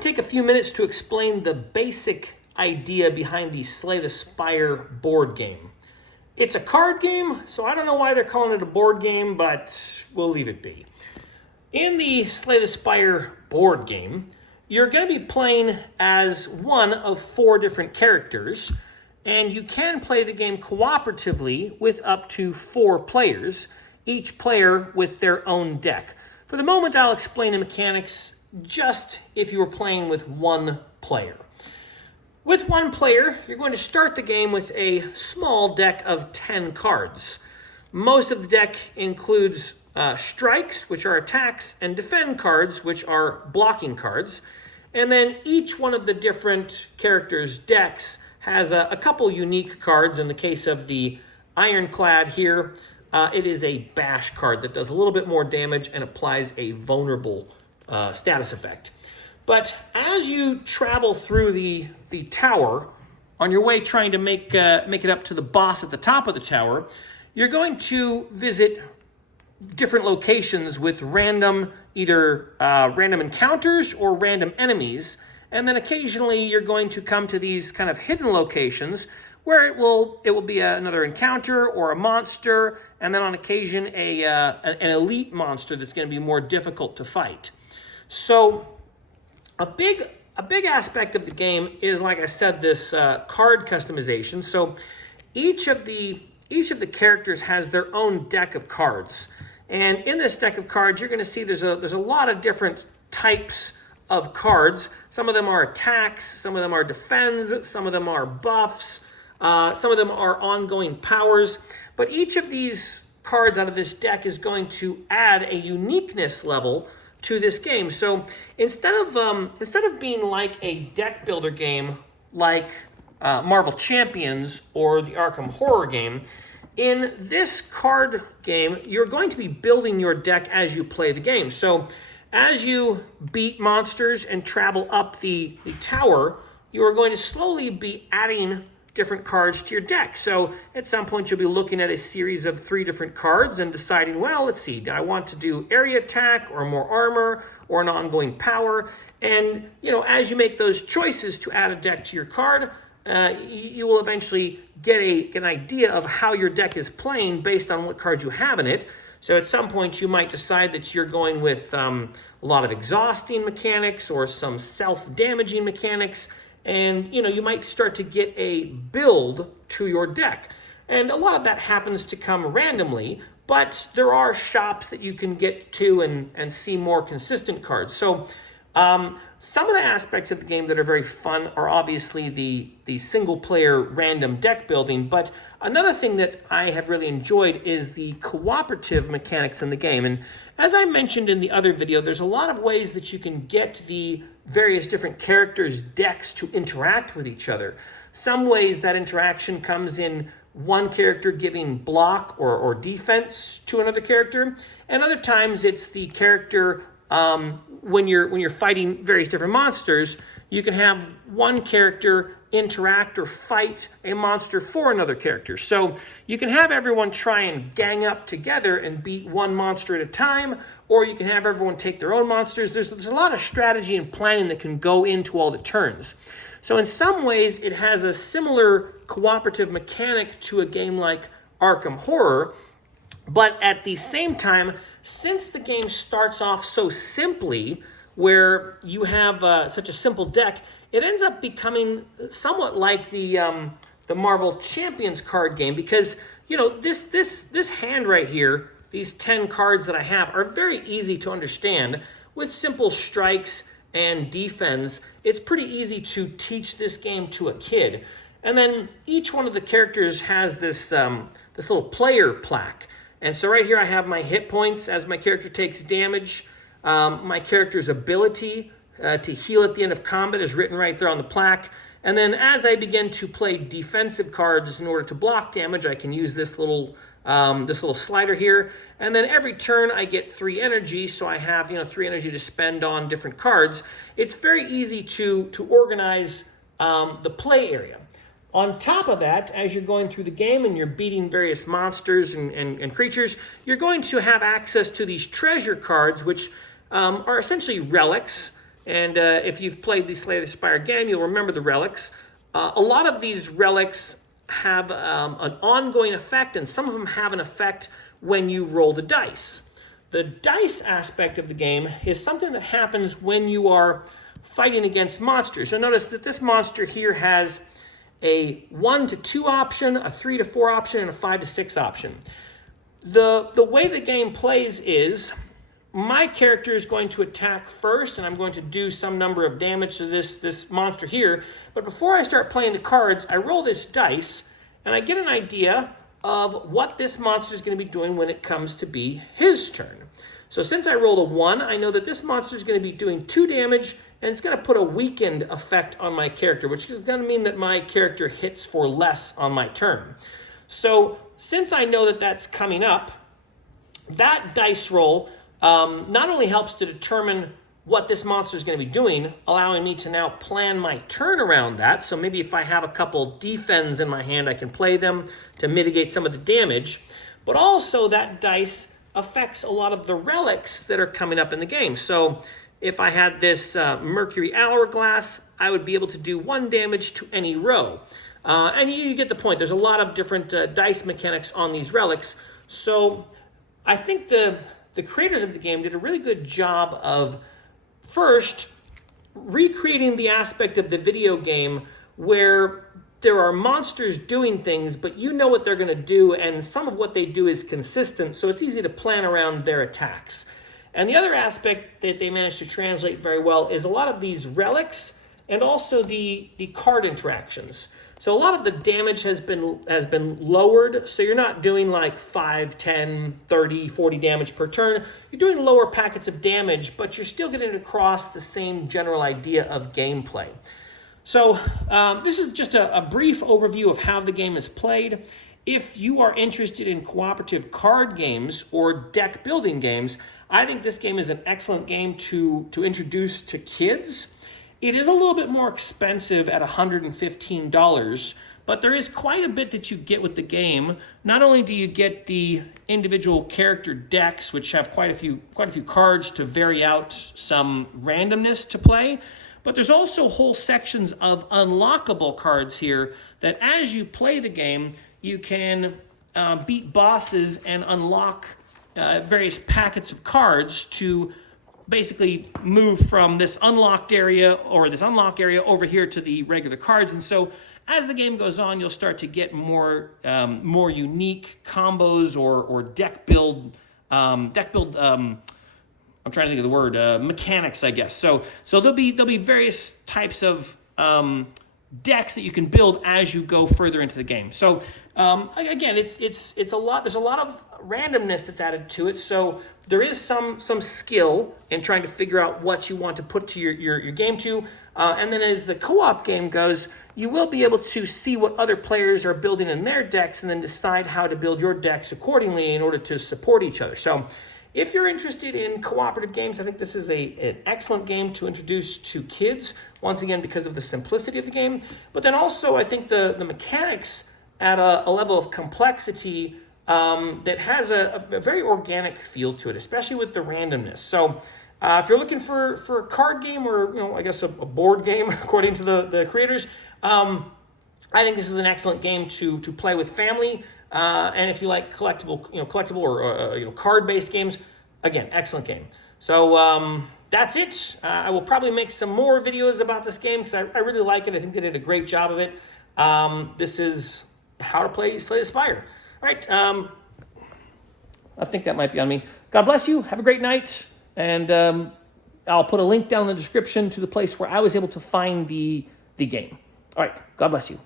to take a few minutes to explain the basic idea behind the Slay the Spire board game. It's a card game, so I don't know why they're calling it a board game, but we'll leave it be. In the Slay the Spire board game, you're going to be playing as one of 4 different characters, and you can play the game cooperatively with up to 4 players, each player with their own deck. For the moment, I'll explain the mechanics just if you were playing with 1 player. With 1 player, you're going to start the game with a small deck of 10 cards. Most of the deck includes strikes, which are attacks, and defend cards, which are blocking cards. And then each one of the different characters' decks has a couple unique cards. In the case of the Ironclad here, it is a bash card that does a little bit more damage and applies a vulnerable status effect. But as you travel through the tower, on your way trying to make it up to the boss at the top of the tower, you're going to visit different locations with random, either random encounters or random enemies. And then occasionally you're going to come to these kind of hidden locations where it will be another encounter or a monster, and then on occasion an elite monster that's going to be more difficult to fight. So a big aspect of the game is, like I said, this card customization. So each of the characters has their own deck of cards, and in this deck of cards, you're going to see there's a lot of different types of cards. Some of them are attacks, some of them are defends, some of them are buffs, some of them are ongoing powers. But each of these cards out of this deck is going to add a uniqueness level to this game. So instead of being like a deck builder game like Marvel Champions or the Arkham Horror game, in this card game, you're going to be building your deck as you play the game. So as you beat monsters and travel up the tower, you are going to slowly be adding different cards to your deck. So at some point you'll be looking at a series of 3 different cards and deciding, well, let's see, do I want to do area attack or more armor or an ongoing power? And as you make those choices to add a deck to your card, you will eventually get an idea of how your deck is playing based on what cards you have in it. So at some point you might decide that you're going with a lot of exhausting mechanics or some self-damaging mechanics, and you might start to get a build to your deck. And a lot of that happens to come randomly, but there are shops that you can get to and see more consistent cards. So some of the aspects of the game that are very fun are obviously the single-player random deck building, but another thing that I have really enjoyed is the cooperative mechanics in the game. And as I mentioned in the other video, there's a lot of ways that you can get the various different characters' decks to interact with each other. Some ways that interaction comes in one character giving block or defense to another character, and other times it's the character when you're fighting various different monsters, you can have one character interact or fight a monster for another character. So you can have everyone try and gang up together and beat one monster at a time, or you can have everyone take their own monsters. There's a lot of strategy and planning that can go into all the turns. So in some ways, it has a similar cooperative mechanic to a game like Arkham Horror, but at the same time, since the game starts off so simply, where you have such a simple deck, it ends up becoming somewhat like the Marvel Champions card game, because this hand right here, these 10 cards that I have, are very easy to understand. With simple strikes and defense, it's pretty easy to teach this game to a kid. And then each one of the characters has this little player plaque. And so right here I have my hit points as my character takes damage. My character's ability to heal at the end of combat is written right there on the plaque. And then as I begin to play defensive cards in order to block damage, I can use this little slider here. And then every turn I get 3 energy, so I have 3 energy to spend on different cards. It's very easy to organize the play area. On top of that, as you're going through the game and you're beating various monsters and creatures, you're going to have access to these treasure cards, which are essentially relics. And if you've played the Slay the Spire game, you'll remember the relics. A lot of these relics have an ongoing effect, and some of them have an effect when you roll the dice. The dice aspect of the game is something that happens when you are fighting against monsters. So notice that this monster here has a 1 to 2 option, a 3 to 4 option, and a 5 to 6 option. The way the game plays is my character is going to attack first, and I'm going to do some number of damage to this monster here. But before I start playing the cards, I roll this dice, and I get an idea of what this monster is going to be doing when it comes to be his turn. So since I rolled a 1, I know that this monster is going to be doing 2 damage, and it's going to put a weakened effect on my character, which is going to mean that my character hits for less on my turn. So since I know that that's coming up, that dice roll not only helps to determine what this monster is going to be doing, allowing me to now plan my turn around that. So maybe if I have a couple defends in my hand, I can play them to mitigate some of the damage. But also that dice affects a lot of the relics that are coming up in the game. So if I had this Mercury Hourglass, I would be able to do 1 damage to any row. And you get the point. There's a lot of different dice mechanics on these relics. So I think the creators of the game did a really good job of first recreating the aspect of the video game where there are monsters doing things, but you know what they're going to do, and some of what they do is consistent, so it's easy to plan around their attacks. And the other aspect that they managed to translate very well is a lot of these relics and also the card interactions. So a lot of the damage has been lowered, so you're not doing like 5, 10, 30, 40 damage per turn. You're doing lower packets of damage, but you're still getting across the same general idea of gameplay. So this is just a brief overview of how the game is played. If you are interested in cooperative card games or deck building games, I think this game is an excellent game to introduce to kids. It is a little bit more expensive at $115, but there is quite a bit that you get with the game. Not only do you get the individual character decks, which have quite a few cards to vary out some randomness to play, but there's also whole sections of unlockable cards here that as you play the game, you can beat bosses and unlock various packets of cards to basically move from this unlocked area or this unlock area over here to the regular cards. And so as the game goes on, you'll start to get more unique combos or deck build I'm trying to think of the word, mechanics, I guess. So there'll be various types of decks that you can build as you go further into the game. So again, it's a lot. There's a lot of randomness that's added to it. So there is some skill in trying to figure out what you want to put to your game to. And then as the co-op game goes, you will be able to see what other players are building in their decks and then decide how to build your decks accordingly in order to support each other. So if you're interested in cooperative games, I think this is an excellent game to introduce to kids, once again, because of the simplicity of the game. But then also, I think the mechanics at a level of complexity that has a very organic feel to it, especially with the randomness. So if you're looking for a card game or, I guess a board game, according to the creators, I think this is an excellent game to play with family. And if you like collectible or card-based games, again, excellent game. So that's it. I will probably make some more videos about this game because I really like it. I think they did a great job of it. This is how to play Slay the Spire. All right. I think that might be on me. God bless you. Have a great night. And I'll put a link down in the description to the place where I was able to find the game. All right. God bless you.